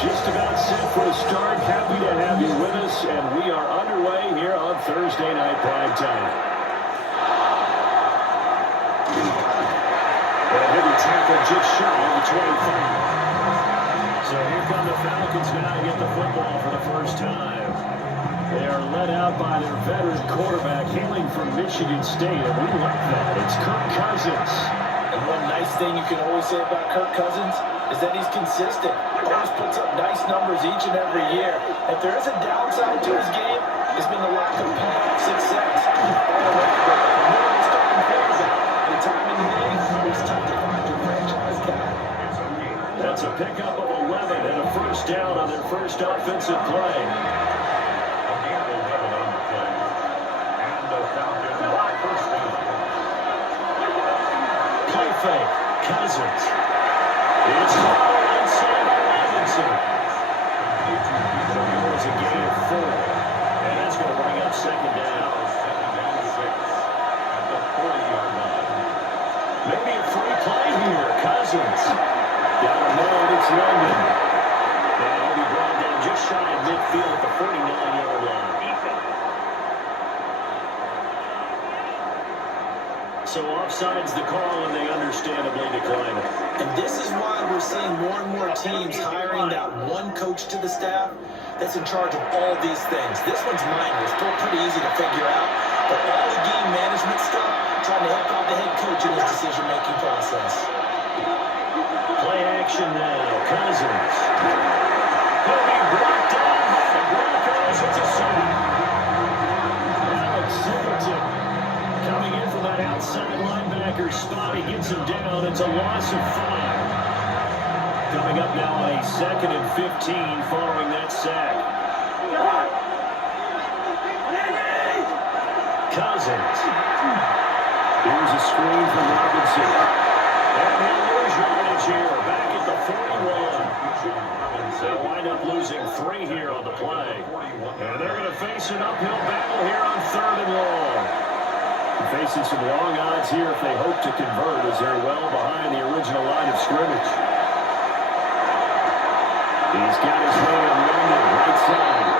Just about set for a start. Happy to have you with us, and we are underway here on Thursday Night Prime Time. A heavy tackle just shy of the 25. So here come the Falcons now to get the football for the first time. They are led out by their veteran quarterback hailing from Michigan State, and we like that. It's Kirk Cousins. And one nice thing you can always say about Kirk Cousins is that he's consistent. Always puts up nice numbers each and every year. If there is a downside to his game, it's been the lack of playoff success. The time in the game, it's tough to find your franchise guy. That's a pickup of 11 and a first down on their first offensive play. Play fake. Cousins. It's Hall inside Robinson. So he was a gain of 4. And that's going to bring up second down. At the 40-yard line. Maybe a free play here. Cousins. Down the road, it's London. And he'll be brought down just shy of midfield at the 49-yard line. So offside's the call, and they understandably decline it. And this is why we're seeing more and more teams hiring that one coach to the staff that's in charge of all these things. This one's minor. It's still pretty easy to figure out. But all the game management stuff, trying to help out the head coach in his decision-making process. Play action now. Cousins. He'll be brought down by the Broncos. It's a sack. Alex Singleton coming in from that outside linebacker spot. He gets him down. It's a loss of 5. Coming up now on a 2nd and 15 following that sack. Cousins. Here's a screen from Robinson. And he'll lose yardage here. Back at the 41. They'll wind up losing 3 here on the play. And they're going to face an uphill battle here on 3rd and long. Facing some long odds here if they hope to convert, as they're well behind the original line of scrimmage. He's got his man on London, right side.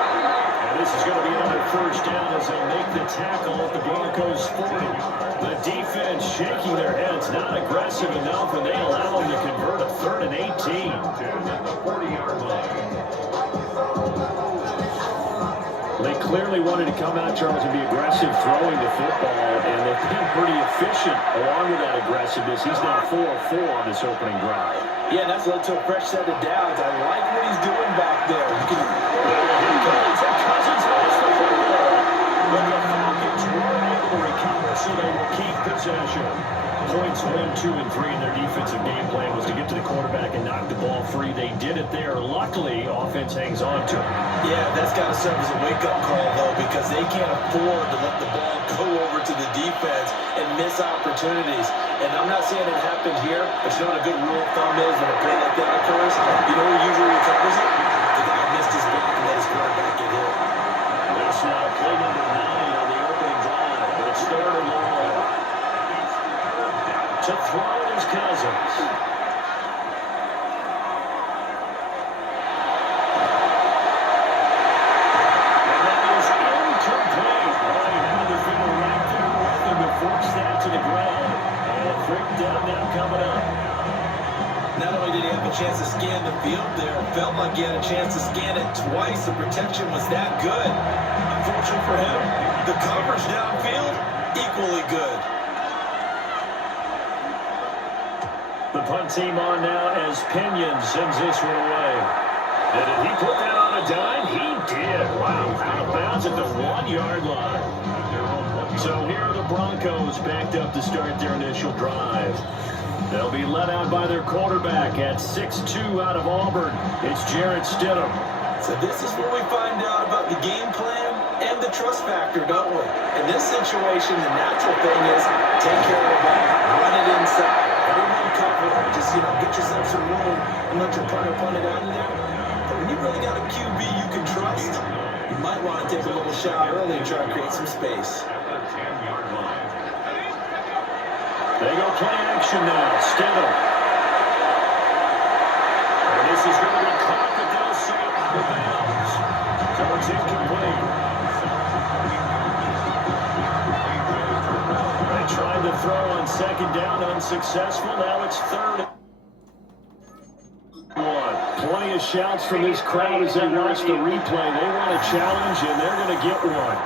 And this is going to be another first down as they make the tackle at the Broncos 40. The defense shaking their heads, not aggressive enough, and they allow them to convert a 3rd and 18. At the 40-yard line. They clearly wanted to come out, Charles, and be aggressive throwing the football, and they've been pretty efficient along with that aggressiveness. He's now 4-4 on this opening drive. Yeah, and that's led to a fresh set of downs. I like what he's doing back there. You can... Cousins lost the football. But the Falcons were able to recover, so they will keep possession. Points 1, 2, and 3 in their defensive game plan was to get to the quarterback and knock the ball free. They did it there. Luckily, offense hangs on to it. Yeah, that's got to serve as a wake-up call, though, because they can't afford to let the ball go over to the defense and miss opportunities. And I'm not saying it happened here, but you know what a good rule of thumb is when a play like that occurs? You know who usually recovers it? The guy missed his block and let his quarterback get hit. That's now play number 9 on the opening drive, but it's 3rd and long. To throw is Cousins. And that is incomplete. He had the defender right there with him to force that to the ground. And 4th down now coming up. Not only did he have a chance to scan the field there, it felt like he had a chance to scan it twice. The protection was that good. Unfortunately for him, the coverage downfield, equally good. The punt team on now as Pinion sends this one away. And did he put that on a dime? He did. Wow, out of bounds at the 1-yard line. So here are the Broncos backed up to start their initial drive. They'll be led out by their quarterback at 6'2" out of Auburn. It's Jarrett Stidham. So this is where we find out about the game plan and the trust factor, don't we? In this situation, the natural thing is take care of the ball, run it inside. Everyone cover, just, get yourself some room and let your punter punt it out of there. But when you really got a QB you can trust, you might want to take a little shot early and try to create some space. They go play action now. Stidham. And this is going to be caught, but they'll successful. Now it's 3rd and 1. Plenty of shouts from this crowd as they watch the replay. They want a challenge, and they're going to get one.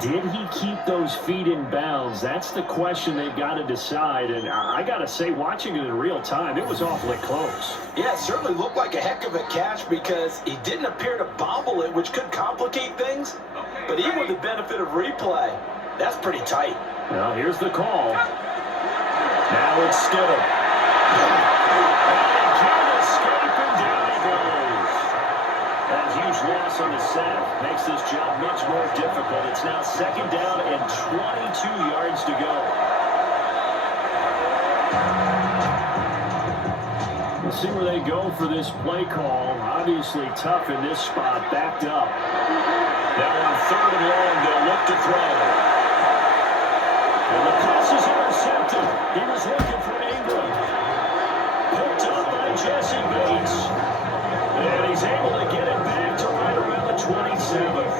Did he keep those feet in bounds? That's the question they've got to decide. And I got to say, watching it in real time, it was awfully close. Yeah, it certainly looked like a heck of a catch because he didn't appear to bobble it, which could complicate things. But even with the benefit of replay, that's pretty tight. Now, here's the call. Now it's Stidham. And he can't escape, and down he goes. That huge loss on the sack makes this job much more difficult. It's now 2nd down and 22 yards to go. We'll see where they go for this play call. Obviously tough in this spot, backed up. Now on 3rd and long, they'll look to throw. And the pass is intercepted. He was looking for Ingram. Picked up by Jesse Bates. And he's able to get it back to right around the 27th.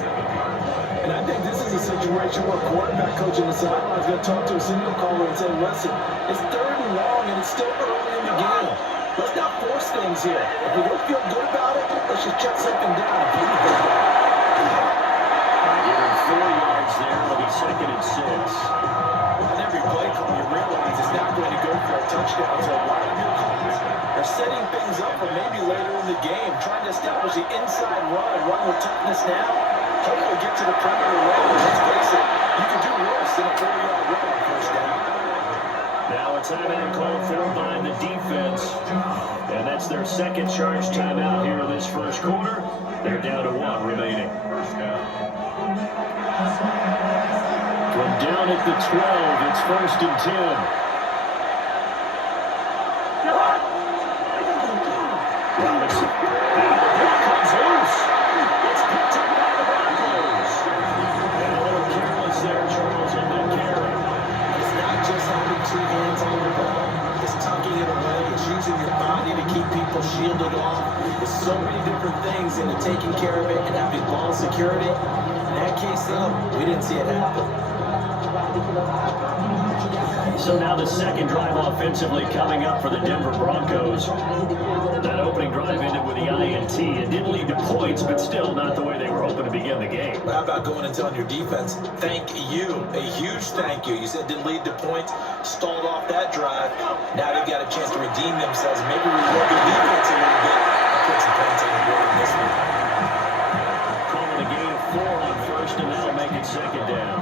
And I think this is a situation where quarterback coach on the sideline is going to talk to a signal caller and say, listen, it's 3rd and long and it's still early in the game. Let's not force things here. If we don't feel good about it, let's just check something down. Given 4 yards there, it'll be 2nd and 6. On every play call, you realize it's not going to go for a touchdown. So a lot of your calls are setting things up for maybe later in the game, trying to establish the inside run with toughness now. Hopefully get to the perimeter later. Let's face it, you can do worse than a 4-yard run on 1st down. Now a timeout called for by the defense. And that's their 2nd charge timeout here in this 1st quarter. They're down to 1 remaining. From down at the 12, it's 1st and 10. Robinson. Now the ball comes loose. It's picked up by the Broncos. And a little careless there, Charles, on that carry. It's not just having 2 hands on the ball. It's tucking it away. It's using your body to keep people shielded off. There's so many different things into taking care of it and having ball security. In that case, though, we didn't see it happen. So now the 2nd drive offensively coming up for the Denver Broncos. That opening drive ended with the INT. It didn't lead to points, but still not the way they were hoping to begin the game. How about going and telling your defense, thank you, a huge thank you. You said didn't lead to points, stalled off that drive. Now they've got a chance to redeem themselves. Maybe reward the defense a little bit. I'll put some points on the board in this one. Calling a gain of 4 on 1st, and that'll make it 2nd down.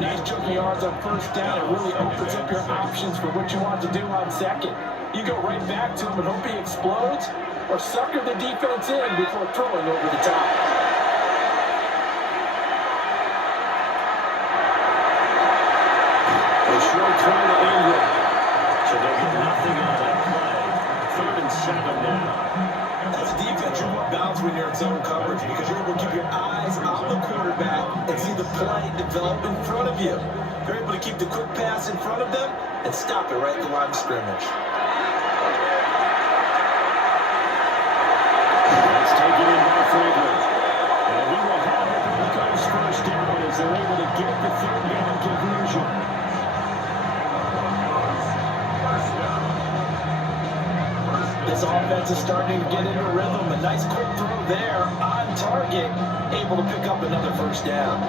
Nice chunky yards on 1st down. It really opens up your options for what you want to do on 2nd. You go right back to him and hope he explodes, or sucker the defense in before throwing over the top. A short throw to Ingram. So they get nothing on that play. 3rd and 7 now. As a defense, you're more balanced when you're in zone coverage because you're able to keep your eyes on the quarterback and see the play develop in front of you. You're able to keep the quick pass in front of them and stop it right at the line of scrimmage. That's taken in by Franklin. And he will have the Broncos 1st down as they're able to get the 3rd down conversion. This offense is starting to get into rhythm. A nice quick throw there on target, able to pick up another 1st down.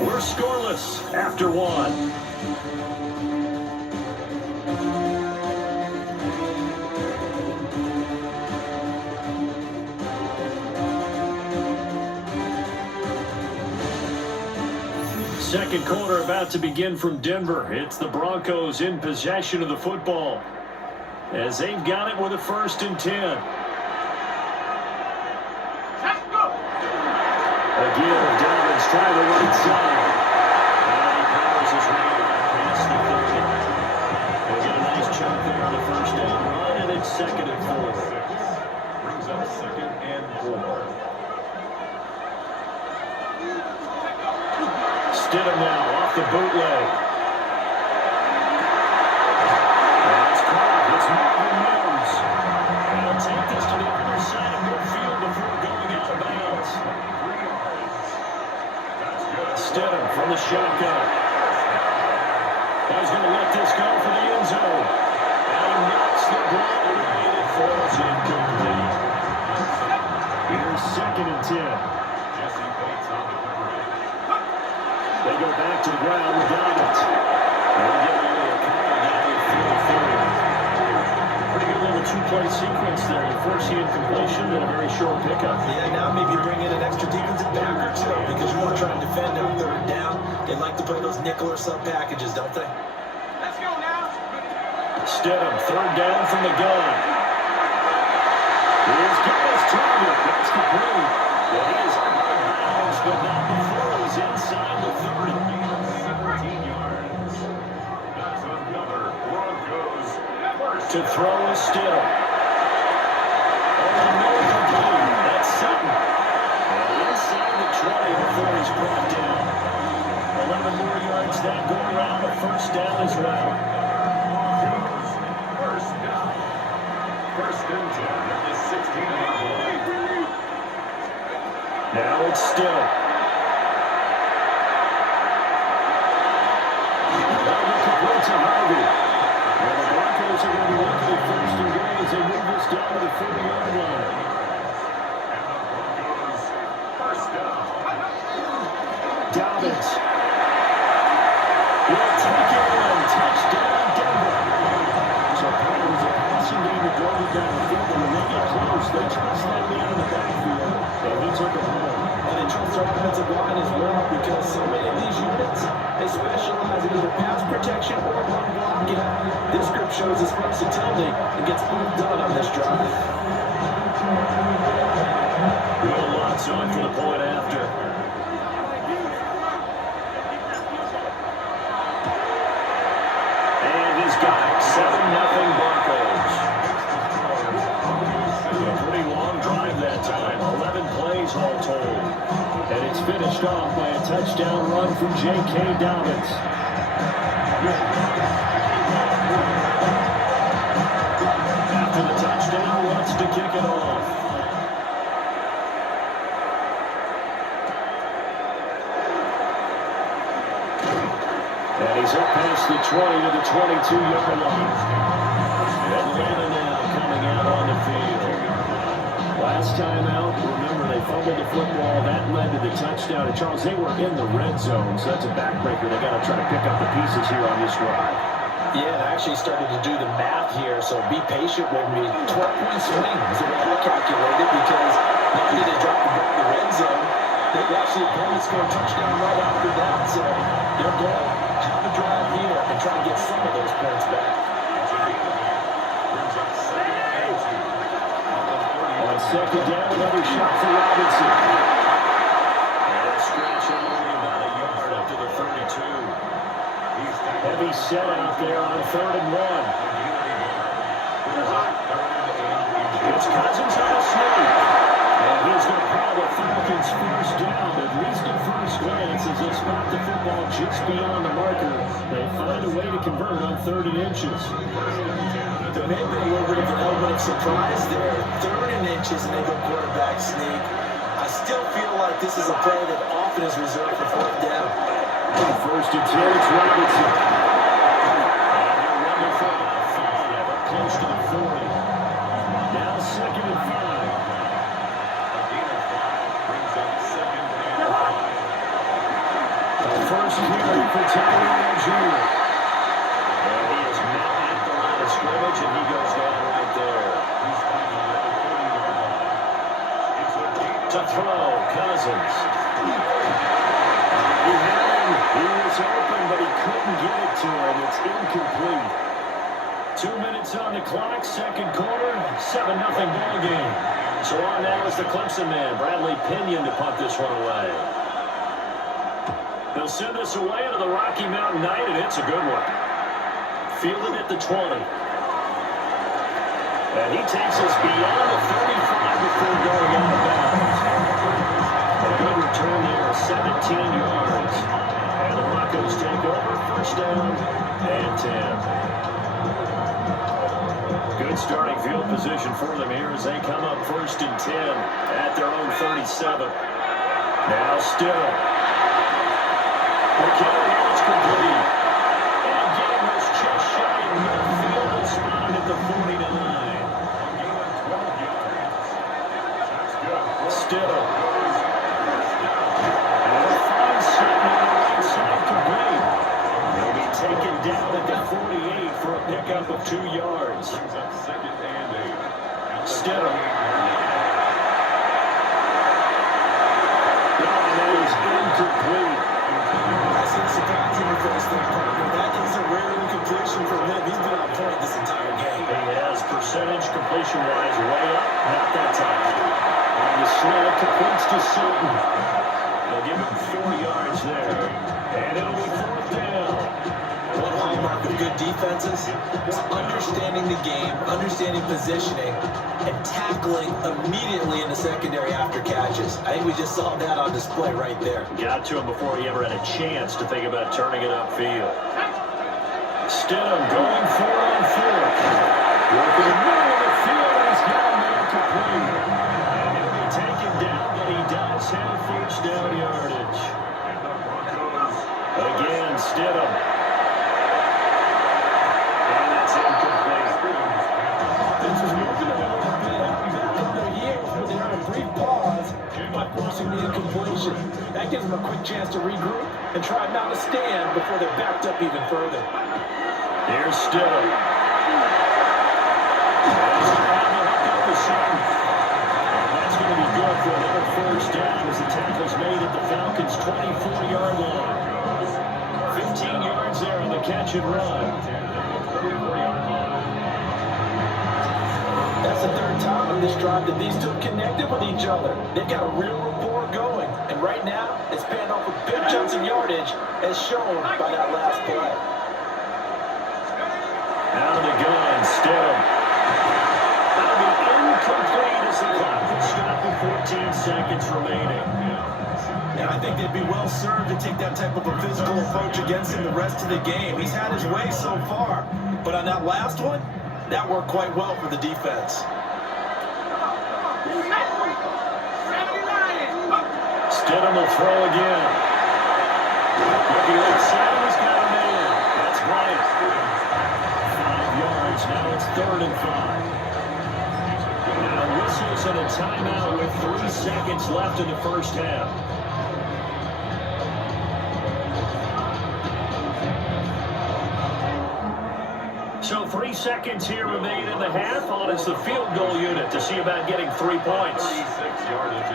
We're scoreless after 1. Second quarter about to begin from Denver. It's the Broncos in possession of the football as they've got it with a 1st and 10. Again, Dalvin's trying the right side. And he powers his way past the 30. He'll get a nice chunk there on the 1st down run, and it's 2nd and 4. Brings up 2nd and 4. Stidham now off the bootleg. That's caught. It's Marvin Mims. from the shotgun. He's going to let this go for the end zone. And he knocks the ball away, and it falls incomplete. Here's 2nd and 10. Jesse Bates on the coverage. They go back to the ground with Dobbins. They'll get only a couple down at 33. Pretty good little two-play sequence there. You force the incompletion and a very short pickup. Yeah, now maybe bring in an extra defensive back or two because you want to try and defend on 3rd down. They like to play those nickel or sub packages, don't they? Let's go now. Stidham, 3rd down from the gun. He's got his target. That's complete. Well, he is out of bounds, but not before he's inside the 30. 17 yards. That's another Broncos first. To throw is Stidham. Oh, no complete. That's Sutton. And inside the 20 before he's brought down. 11 more yards that go around. A 1st down as well. First down. 1st and 10 at the 16-yard line. Now it's Stidham. To Harvey. Well, the Broncos are going to be looking at 1st and goal as they move this down to the 40-yard line. And the Broncos first down. Dobbins. He'll take it in. Touchdown, Denver. So it was a passing game to drove it down the field, but when they get close, they trust that man in the backfield, and he took it home. And they trust their offensive line as well because so many of these units, they specialize in either pass protection or run blocking. This group shows its versatility and gets both done on this drive. Will Lutz on for the point after. And he's got it. 7-0 Broncos. A pretty long drive that time. 11 plays all told. And it's finished off by a touchdown run from J.K. Dobbins. After the touchdown, wants to kick it off. And he's up past the 20 to the 22-yard line. Atlanta now coming out on the field. Last time out, remember they fumbled the football. That led to the touchdown. And Charles, they were in the red zone, so that's a backbreaker. They got to try to pick up the pieces here on this drive. Yeah, I actually started to do the math here, so be patient with me. 12-point swing is the way I calculated because not only did they drop the ball in the red zone, they actually opponents score a touchdown right after that. So their goal, have a drive here and try to get some of those points back. Brings up 2nd and 2. On 2nd down, another shot for Robinson. And scratch only about a yard up to the 32. Heavy set out there on 3rd and 1. It's Cousins on a sneak. And he's going to have a Falcons first down, at least at first glance, as they spot the football just beyond the marker. They find a way to convert on 3rd and inches. There may be a little bit of an element of surprise there. 3rd and inches, and they go quarterback sneak. I still feel like this is a play that often is reserved for 4th down. 1st and 10, it's Robinson. And they're running for about 5, up close to the 40. Now 2nd and 5. Brings up 2nd and 5. The first carry for Tyrone Jr. And he is met at the line of scrimmage, and he goes down right there. He's tackled at the 30-yard line. It's a gain. To throw, Cousins. He had him. He was open, but he couldn't get it to him. It's incomplete. 2 minutes on the clock, 2nd quarter, 7-0 ball game. So on now is the Clemson man, Bradley Pinion, to punt this one away. They'll send this away to the Rocky Mountain Night, and it's a good one. Fielded at the 20. And he takes us beyond the 35 before going out of bounds. A good return there, 17 yards. And the Broncos take over, 1st down and 10. Good starting field position for them here as they come up 1st and 10 at their own 37. Now Stidham. carry, and it's complete. And getting this just shy of midfield and spotted at the 49. Stidham. And he'll find something on the right side complete. He'll be taken down at the 48 for a pickup of 2 yards. Stidham. That is incomplete. That's not surprising the first thing, partner. That is a rare incompletion for him. He's been on point this entire game. He has percentage completion-wise way up, not that time. And the slant completes to Sutton. They'll give him 4 yards there. And it'll be 4th down. One hallmark of good defenses is understanding the game, understanding positioning, and tackling immediately in the secondary after catches. I think we just saw that on display right there. Got to him before he ever had a chance to think about turning it upfield. Stidham going 4 on 4th. Working the middle of the field, and he's got him there complete. And he'll be taken down, but he does have first down yardage. Again, Stidham. And that's incomplete. This was moving a little bit back on their heels, but they had a brief pause by forcing the incompletion. That gives them a quick chance to regroup and try not to stand before they're backed up even further. Here's Stidham. That's going to be good for another first down as the tackle's made at the Falcons' 24-yard line. 15 yards there on the catch and run. That's the third time on this drive that these two have connected with each other. They've got a real rapport going. And right now, it's paying off with big chunks of yardage as shown by that last play. Out of the gun, Stidham. That'll be incomplete as the clock will stop with 14 seconds remaining. And I think they'd be well served to take that type of a physical approach against him the rest of the game. He's had his way so far. But on that last one, that worked quite well for the defense. Stidham will throw again. Looking outside, he's got a man. That's Bryant. 5 yards. Now it's 3rd and 5. Now whistles and a timeout with 3 seconds left in the first half. So 3 seconds here remain in the half. On is the field goal unit to see about getting 3 points.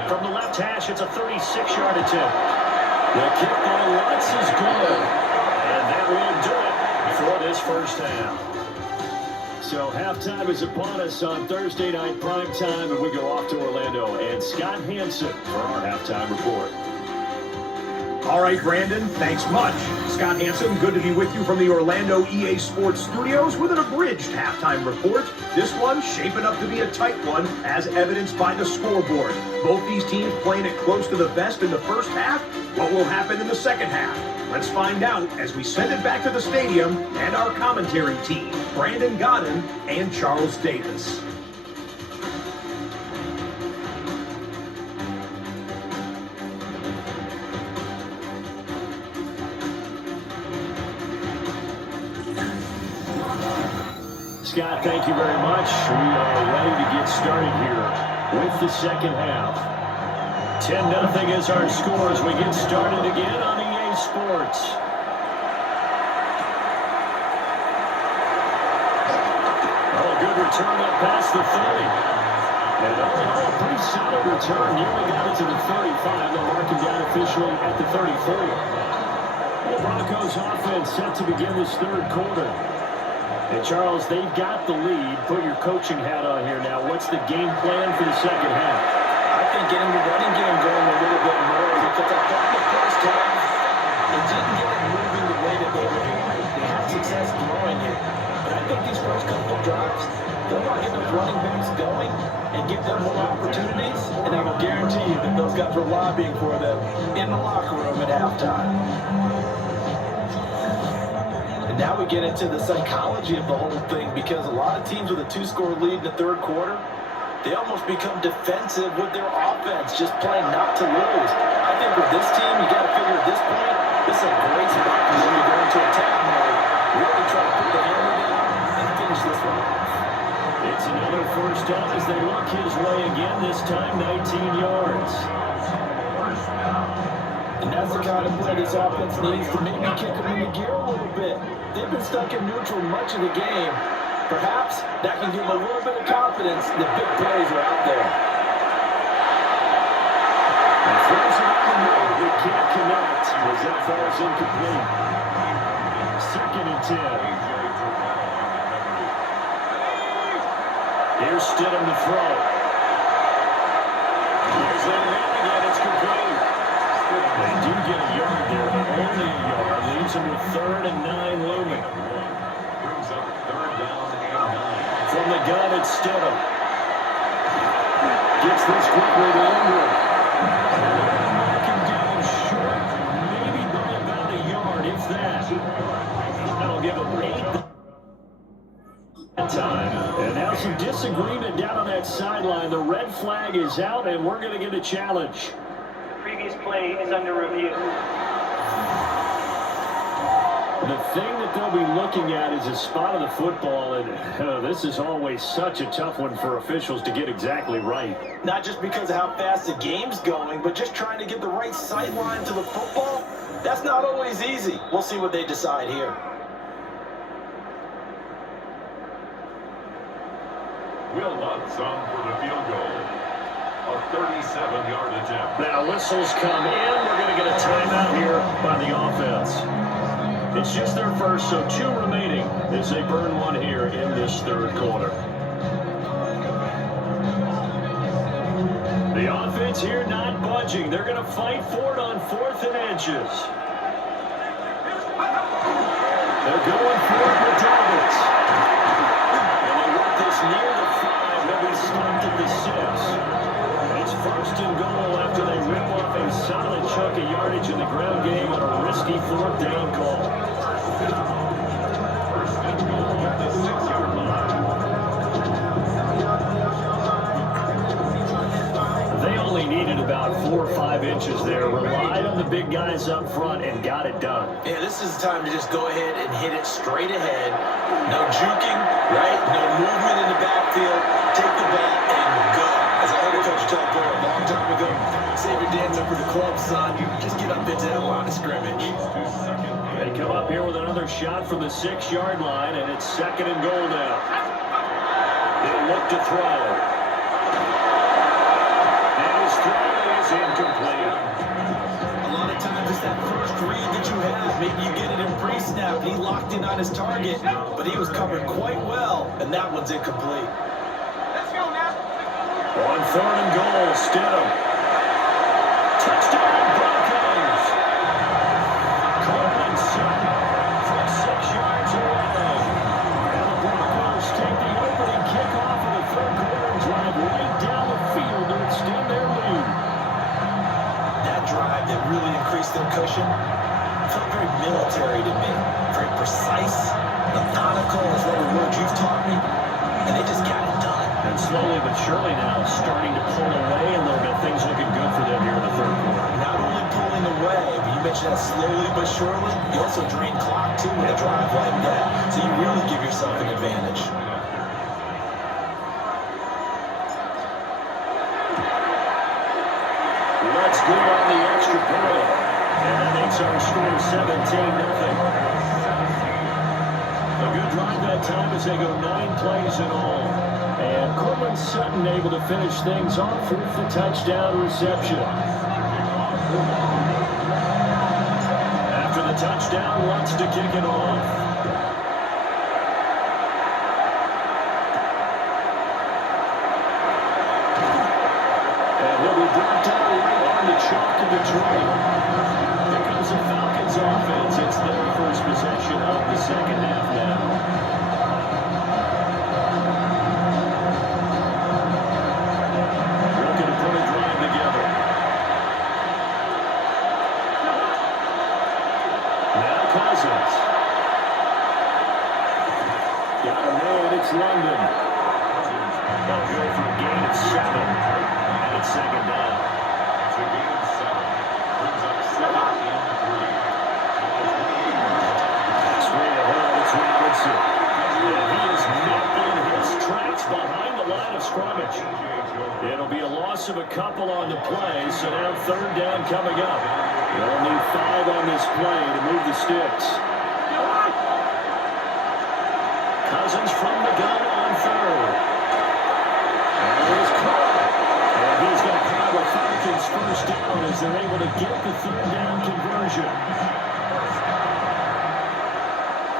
From the left hash, it's a 36-yard attempt. The kick by Watts is good. And that will do it for this first half. So halftime is upon us on Thursday night primetime, and we go off to Orlando. And Scott Hansen for our halftime report. All right, Brandon, thanks much. Scott Hansen, good to be with you from the Orlando EA Sports Studios with an abridged halftime report. This one shaping up to be a tight one, as evidenced by the scoreboard. Both these teams playing it close to the vest in the first half. What will happen in the second half? Let's find out as we send it back to the stadium and our commentary team, Brandon Godden and Charles Davis. Scott, thank you very much. We are ready to get started here with the second half. 10-0 is our score as we get started again on EA Sports. Oh, good return up past the 30. And a pretty solid return. Nearly got it to the 35. They'll mark him down officially at the 34. The Broncos offense set to begin this third quarter. And Charles, they've got the lead. Put your coaching hat on here now. What's the game plan for the second half? I think getting the running game going a little bit more because I thought the first half it didn't get it moving the way that they wanted. They had success throwing it. But I think these first couple of drives, they'll want to get those running backs going and give them more opportunities. And I will guarantee you that those guys were lobbying for them in the locker room at halftime. Now we get into the psychology of the whole thing because a lot of teams with a 2-score lead in the third quarter, they almost become defensive with their offense, just playing not to lose. I think with this team, you got to figure at this point, This is a great spot for them to go into attack mode. Really try to put the hammer down and finish this one off. It's another first down as they look his way again, this time 19 yards. And that's the kind of play this offense needs to maybe kick them in the gear a little bit. They've been stuck in neutral much of the game. Perhaps that can give them a little bit of confidence that big plays are out there. And throws it on the move. They can't connect as that falls incomplete. 2nd and 10. Here's Stidham to throw. Here's that man again. It's complete. They do get a yard there, but only a yard. Leaves them with 3rd and 9 looming. Brings up 3rd down and 9. From the gun, it's Stidham. Gets this quickly to Ingram. Marking down short, maybe by about a yard, if that. That'll give them 8 time. And now some disagreement down on that sideline. The red flag is out, and we're going to get a challenge. Previous play is under review. The thing that they'll be looking at is a spot of the football, and this is always such a tough one for officials to get exactly right. Not just because of how fast the game's going, but just trying to get the right sight line to the football. That's not always easy. We'll see what they decide here. Will Lutz on for the field goal. A 37-yard attempt. Now whistles come in. We're going to get a timeout here by the offense. It's just their first, so 2 remaining as they burn one here in this 3rd quarter. The offense here not budging. They're going to fight for it on 4th and inches. They're going for it with Davis. And they work this near the 5. They'll be stopped at the 6. It's 1st and goal after they rip off a solid chunk of yardage in the ground game on a risky 4th down call. 1st and goal at the 6-yard line. They only needed about 4 or 5 inches there. Relied on the big guys up front and got it done. Yeah, this is the time to just go ahead and hit it straight ahead. No juking, right? No movement in the backfield. Take the bat and go. As I heard a coach tell Burrow a long time ago, save your dance up for the club, son. Just get up into that line of scrimmage. They come up here with another shot from the 6-yard line, and it's 2nd and goal now. They'll look to throw. And his throw is incomplete. A lot of times it's that first read that you have. Maybe you get it in pre-snap, and he locked in on his target, but he was covered quite well, and that one's incomplete. On 3rd and goal, Stidham. Touchdown, Broncos. Coleman Sutton from 6 yards away. And the Broncos take the opening kickoff of the 3rd quarter and drive right down the field to extend their lead. That drive that really increased their cushion felt very military to me. Very precise, methodical is what the word you've taught me, and they just got it done. And slowly but surely now starting to pull away a little bit. Things looking good for them here in the 3rd quarter. Not only pulling away, but you mentioned that slowly but surely, you also drain clock too with a drive like that. So you really give yourself an advantage. Let's go on the extra point. And that makes our score 17-0. A good drive that time as they go 9 plays in all. And Coleman Sutton able to finish things off with the touchdown reception. After the touchdown, wants to kick it off. And he'll be brought down right on the chalk of the train. Here comes the Falcons offense. It's their first possession of the 2nd half now. It's London. They'll go for a gain of 7. And it's 2nd down. It's a gain of 7. Brings up 7 and 3. loss of a couple on the play, so now third down coming up. They'll need 5 on this play to move the sticks. Cousins from the gun on third. And here's Carr. And he's going to have a Falcons first down as they're able to get the third down conversion.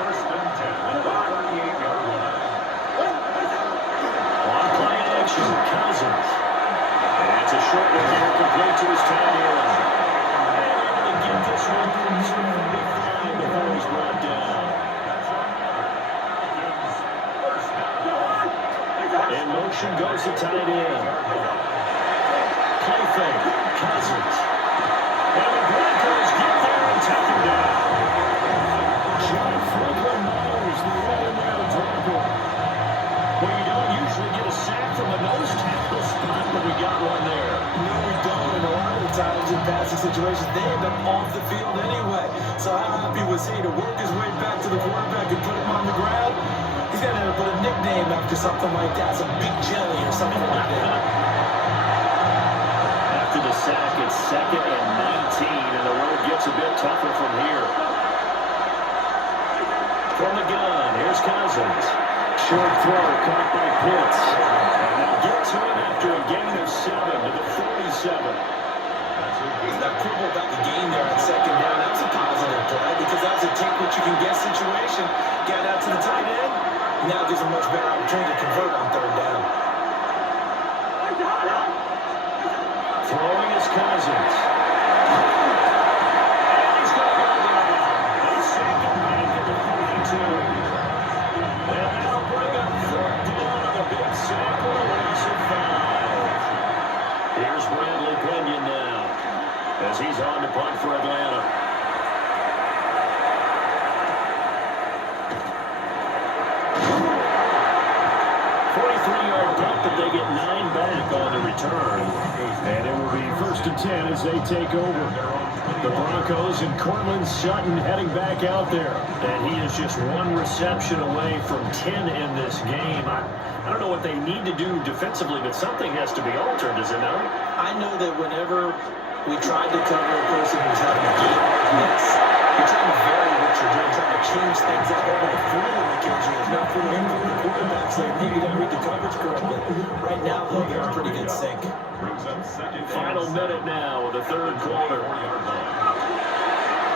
First and 10 at the 38-yard line. On play action, Cousins. And it's a short one here, complete to his tight end. And able to get this one to the 35 before he's brought down. In motion goes the tight end. Play fake, Cousins. And the Broncos get there and take him down. John Franklin Myers, the right-in-there tackle. Well, you don't usually get a sack from a nose tackle spot, but we got one there. No, we don't. And a lot of the times in passing situations, they end up off the field anyway. So how happy was he to work his way back to the quarterback and put him on the ground? He's got to put a nickname after something like that, some Big Jelly or something like that. After the sack, it's 2nd and 19, and the road gets a bit tougher from here. From the gun, here's Cousins. Short throw caught by Pitts. And they'll get to him after a gain of 7 to the 47. He's not crippled about the game there on second down. That was a positive play because that was a take-what-you-can-get situation. Got out to the tight end. Now gives him much better opportunity to convert on third down. Throwing is Cousins. And he's going to go down. They sack him back at the 42. And that'll bring up third down on a big sack with a loss of 5. Here's Bradley Pinion now as he's on to punt for Atlanta. 43-yard punt, but they get 9 back on the return. And it will be 1st and 10 as they take over. The Broncos and Cortland Sutton heading back out there. And he is just 1 reception away from 10 in this game. I don't know what they need to do defensively, but something has to be altered, does it not? I know that whenever we tried to cover a person who's having a game like this, you're trying to vary what you're doing, trying to change things up over the fool on occasion. There's not for him from the quarterback, so maybe you don't read the coverage correctly. Right now, though, they're in pretty good sync. Final minute now of the third quarter.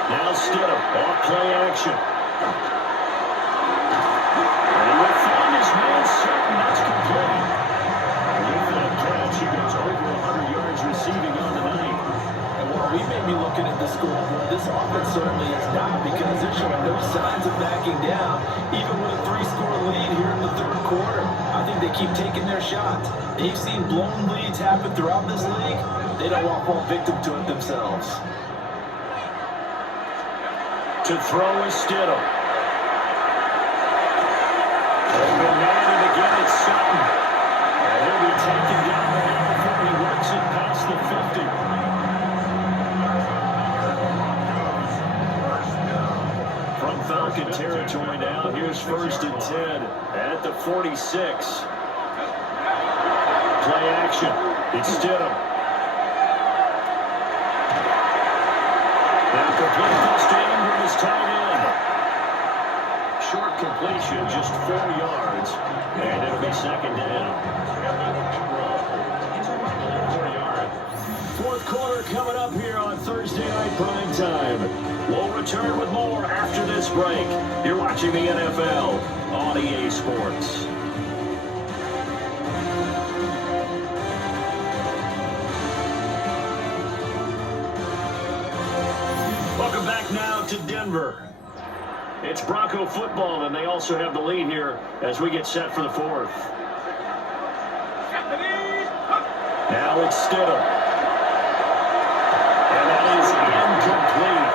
Now Stidham, off play action. And he will find his man Sutton. That's complete. With that catch, he goes over 100 yards receiving on the night. And while we may be looking at the scoreboard, this offense certainly is not, because they're showing no signs of backing down, even with a 3-score lead here in the third quarter. I think they keep taking their shots. They've seen blown leads happen throughout this league. They don't want to fall victim to it themselves. To throw is Stidham. Open man, and again it's Sutton. And he'll be taken down there before he works it past the 50. From Falcon territory now, here's 1st and 10 at the 46. Play action. It's Stidham. Now complete this to Ingram's tight end. Short completion, just 4 yards, and it'll be 2nd down. 4th quarter coming up here on Thursday Night Prime Time. We'll return with more after this break. You're watching the NFL on EA Sports. Welcome back now to Denver. It's Bronco football, and they also have the lead here as we get set for the 4th. Now it's Stidham. And that is incomplete.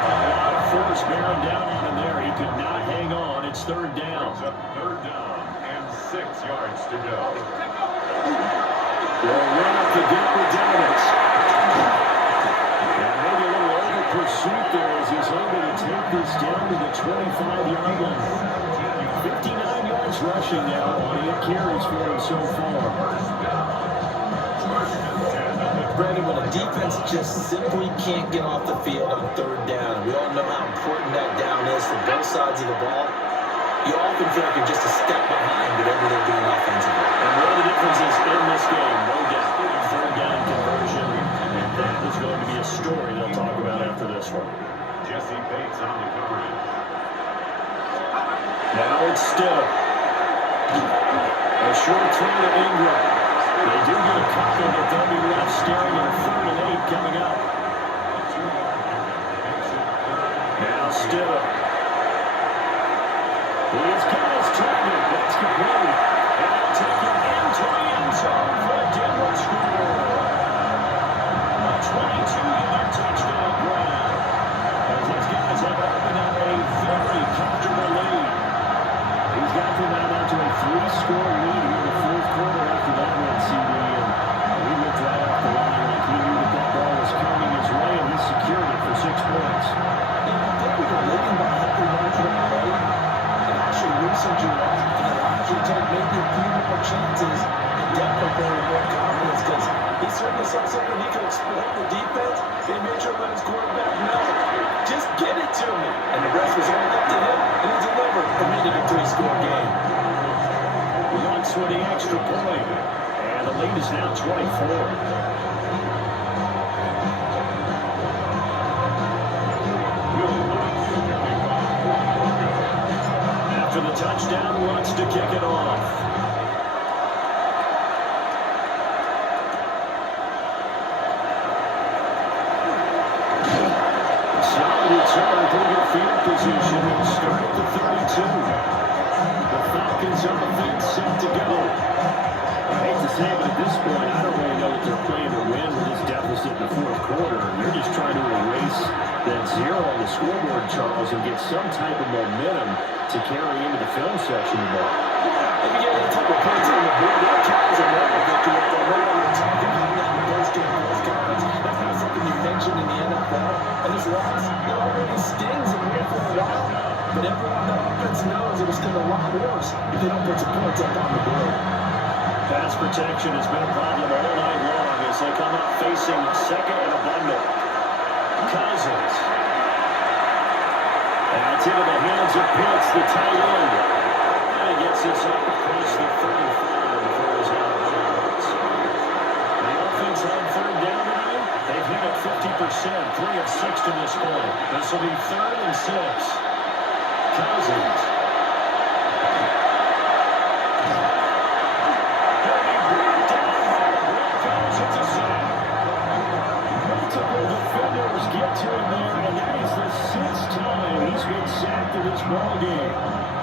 A lot of force bearing down on him there. He could not hang on. It's 3rd down. Third down and 6 yards to go. They'll run up the gut with Douglas. And maybe a little over pursuit there as he's able to take this down to the 25-yard line. 59 yards rushing now on 8 carries for him so far. Brandon, when a defense just simply can't get off the field on third down, we all know how important that down is for both sides of the ball. You often feel like you're just a step behind whatever they're doing offensively. And one of the differences in this game, no doubt, third down conversion, and that is going to be a story they'll talk about after this one. Jesse Bates on the coverage. Now it's still a short throw to Ingram. They do get a couple, but they'll be left staring at a 3rd and 8 coming up. Now still. He has got his target. That's complete. And they'll take it into the end zone for a Denver score. A 22-yard touchdown grab. As these guys have opened up a very comfortable lead. He's got them out to a 3-score lead here in the 4th quarter after that one, CD. And he looked right off the line like he knew that ball was coming his way, and he secured it for 6 points. And I think we were leading by a healthy margin already. And actually loosened you up and allowed you to take maybe a few more chances and definitely more confidence because he certainly saw something he could exploit the defense. They made sure to let his quarterback know, just get it to me. And the rest was all up to him, and he delivered and made it a 3-score game. Once with the extra point, and the lead is now 24. After the touchdown, wants to kick it off. Solid return, pretty good field position. We'll start at the 32. The Falcons on the field, set to go. I hate to say it, but at this point, I don't really know what they're playing to win with this deficit in the 4th quarter. They're just trying to erase that 0 on the scoreboard, Charles, and get some type of momentum to carry into the film section tomorrow. If you get any type of points on the board, that counts a lot of victory. If they're really talking about that in post-game press conference, that's not something you mentioned in the NFL. And this loss, it already stings and went for a while. But everyone on the offense knows it was still a lot worse if they don't put some points up on the board. Pass protection has been a problem all night long as they come up facing 2nd and a bundle. Cousins. That's into the hands of Pitts, the tight end. And he gets this up across the 35 before his out of bounds. The offense on 3rd down tonight. They've hit it 50%, 3 of 6 to this point. This will be 3rd and 6. Cousins. Multiple defenders get to him there, and that is the 6th time he's been sacked in this ballgame.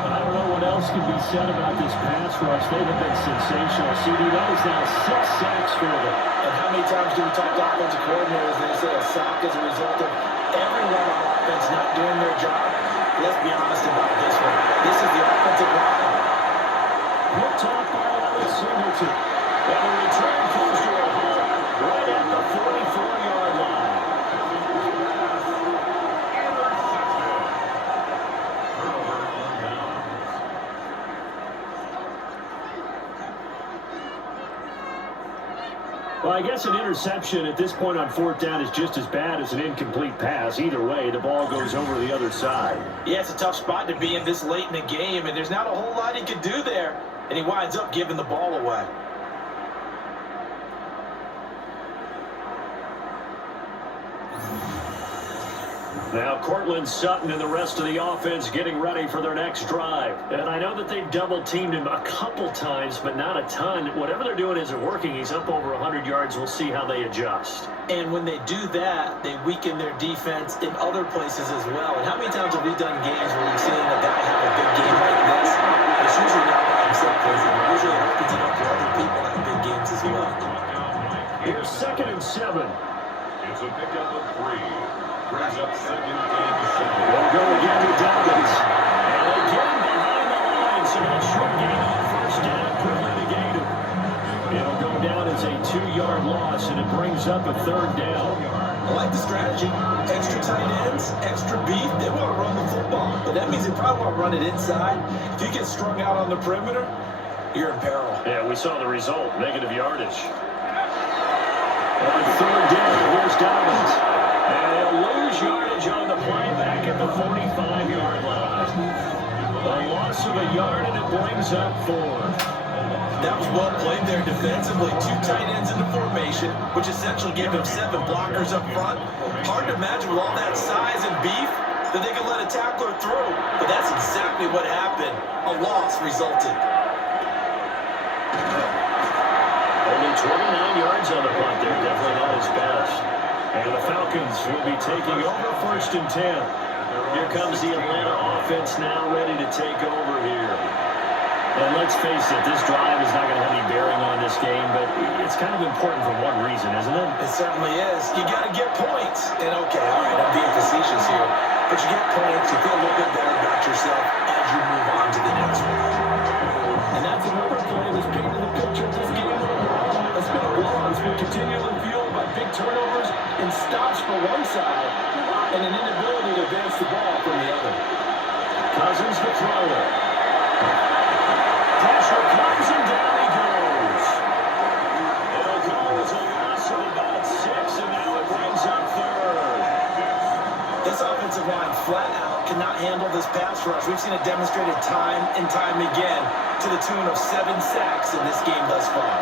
I don't know what else can be said about this pass rush. They have been sensational. CD, that is now 6 sacks for them. And how many times do we talk to offensive coordinators and they say a sack is a result of everyone on offense not doing their job? Let's be honest about this one. This is the offensive line. Picked off by Alex Singleton. And the return comes to a halt right at the 44-yard line. Well, I guess an interception at this point on 4th down is just as bad as an incomplete pass. Either way, the ball goes over the other side. Yeah, it's a tough spot to be in this late in the game, and there's not a whole lot he can do there. And he winds up giving the ball away. Now Cortland Sutton and the rest of the offense getting ready for their next drive. And I know that they've double-teamed him a couple times, but not a ton. Whatever they're doing isn't working. He's up over 100 yards. We'll see how they adjust. And when they do that, they weaken their defense in other places as well. And how many times have we done games where we've seen a guy have a big game like this? It's usually not by himself, is it? Usually it happens enough for other people to have big games as well. Here's 2nd and 7. It's a pickup of 3. Brings up 2nd and 7. They'll go again to Dobbins. And they get him behind the line, so that short gain on 1st down could litigate him. It'll go down as a 2-yard loss, and it brings up a 3rd down. I like the strategy. Extra tight ends, extra beef. They want to run the football, but that means they probably want to run it inside. If you get strung out on the perimeter, you're in peril. Yeah, we saw the result, negative yardage. On third down, here's Dobbins. And they'll lose yardage on the play back at the 45-yard line. A loss of a yard, and it brings up 4. That was well played there defensively. 2 tight ends in the formation, which essentially gave him 7 blockers up front. Hard to imagine with all that size and beef that they could let a tackler through. But that's exactly what happened. A loss resulted. Only 29 yards on the punt there. Definitely not his best. And the Falcons will be taking over first and 10. Here comes the Atlanta offense now ready to take over here. And let's face it, this drive is not going to have any bearing on this game, but it's kind of important for one reason, isn't it? It certainly is. You got to get points. And okay, all right, I'm being facetious here. But you get points, you feel a little bit better about yourself as you move on to the next one. And that's another play that's painted the picture of this game overall. It's been a blowout. It's been continually fueled by big turnovers and stops for one side and an inability to advance the ball from the other. Cousins the thrower. Pressure comes and down he goes. It'll go as a loss of about 6, and now it brings up 3rd. This offensive line flat out cannot handle this pass rush. We've seen it demonstrated time and time again to the tune of 7 sacks in this game thus far.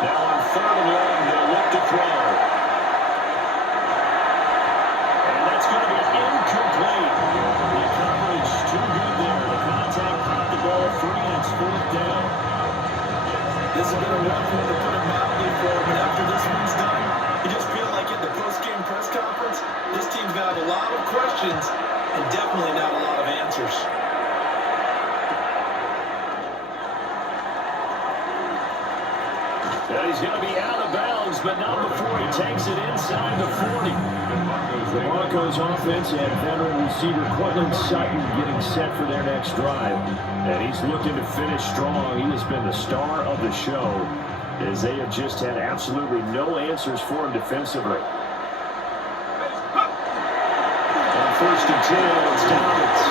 Now on 3rd and long, they'll look to throw. And that's going to be incomplete. The coverage too good there. The contact caught the ball free, and it's 4th down. This has been a rough one to put it mildly for, but after this one's done, you just feel like at the post-game press conference, this team's got a lot of questions and definitely not a lot of answers. And he's going to be out of bounds, but not before he takes it inside the 40. The Broncos offense and veteran receiver Cortland Sutton getting set for their next drive. And he's looking to finish strong. He has been the star of the show, as they have just had absolutely no answers for him defensively. On 1st and 10, it's Dobbins.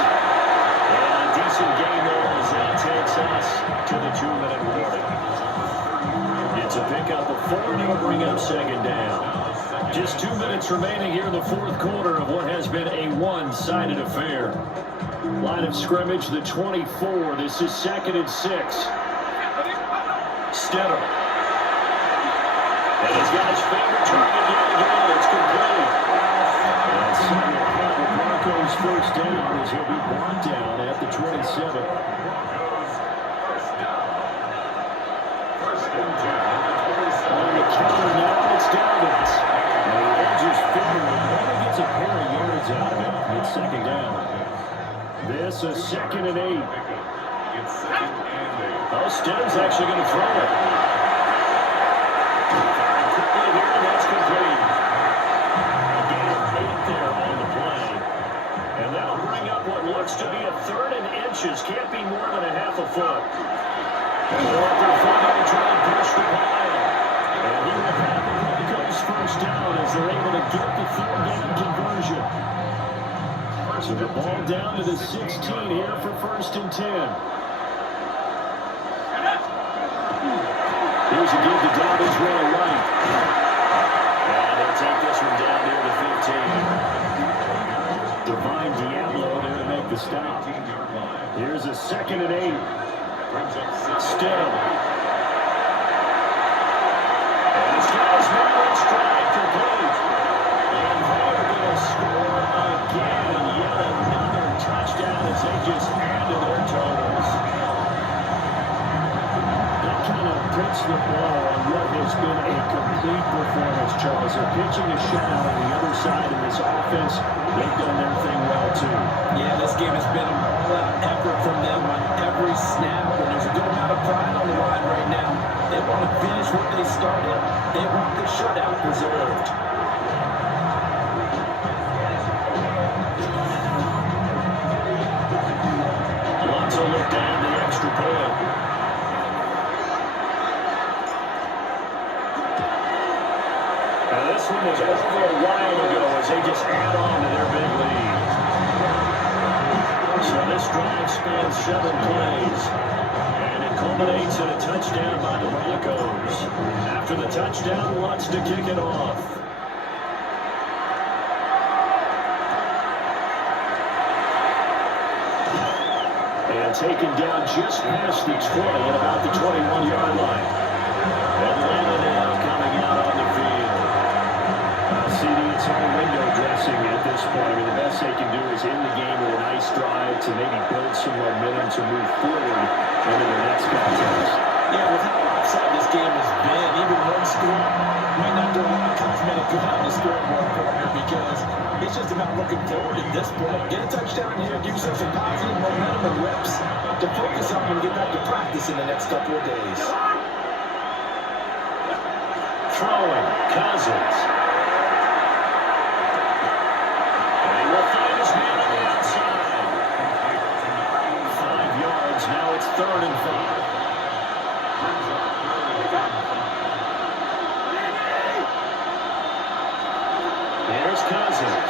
And a decent game there as that takes us to the 2-minute warning. It's a pickup of 4, and it'll bring up 2nd down. Just 2 minutes remaining here in the 4th quarter of what has been a one-sided affair. Line of scrimmage, the 24. This is 2nd and 6. Stidham. And he's got his favorite target yet again. It's complete. And Sutton will have the Broncos first down as he'll be brought down at the 27. On the counter now, it's Dobbins. And the edges forward. Never gets a pair of yards out of it. It's 2nd down. This is 2nd and 8. Oh, Stidham's actually going to throw it. Quickly here, and that's complete. A gain of 8 there on the play. And that'll bring up what looks to be a 3rd and inches. Can't be more than a half a foot. Walker Football trying to push the pile. And he will have the Broncos first down as they're able to get the 3rd down conversion. So the ball down to the 16 here for 1st and 10. Here's a give to Dobbins running right. And they'll take this one down near the 15. Divine Diablo there to make the stop. Here's a 2nd and 8. Stidham. And this guy's moving stride complete. And they're going to score again. Yet another touchdown as they just add to their totals. That kind of puts the ball on what has been a complete performance, Charles. They're pitching a shutout on the other side of this offense. They've done their thing well, too. Yeah, this game has been an all-out effort from them on every snap, and there's a good amount of pride on the line right now. They want to finish what they started. They want the shutout preserved. Alonso looked down the extra point. And this one was over a while ago as they just add on to their big lead. So this drive spans 7 plays. And it culminates in a touchdown by the Broncos. for the touchdown, wants to kick it off. And taken down just past the 20 at about the 21-yard line. Atlanta now coming out on the field. CD, it's all window dressing at this point. I mean, the best they can do is end the game with a nice drive to maybe build some momentum to move forward into the next contest. Yeah, with how upside this game has been, even one score might not do a lot of cosmetic good on the scoreboard partner because it's just about looking forward at this point. Get a touchdown here, give yourself some positive momentum and reps to focus on and get back to practice in the next couple of days. Throwing, Cousins. And he will find his man on the outside. 5 yards, now it's 3rd and 5. Here's Cousins.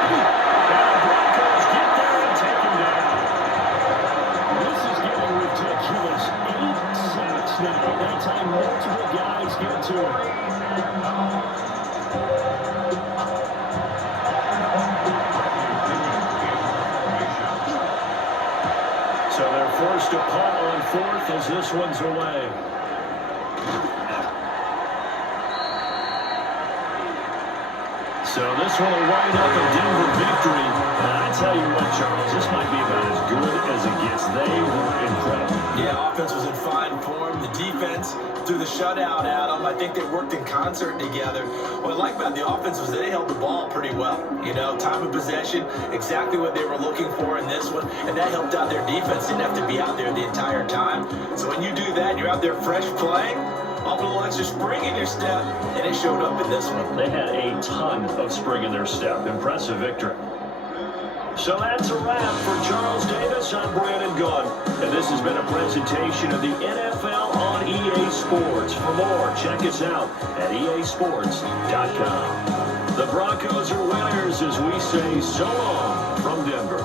And the Broncos get there and take him down. This is getting ridiculous. 8 sacks now. That time multiple guys get to him. So they're forced to punt on 4th as this one's away. So this one will wind up a Denver victory. And I tell you what, Charles, this might be about as good as it gets. They were incredible. Yeah, offense was in fine form. The defense threw the shutout at them. I think they worked in concert together. What I like about the offense was they held the ball pretty well. You know, time of possession, exactly what they were looking for in this one. And that helped out their defense. Didn't have to be out there the entire time. So when you do that, you're out there fresh playing. Off a little extra spring in your step, and it showed up in this one. They had a ton of spring in their step. Impressive victory. So that's a wrap for Charles Davis. I'm Brandon Gunn, and this has been a presentation of the NFL on EA Sports. For more, check us out at easports.com. The Broncos are winners as we say so long from Denver.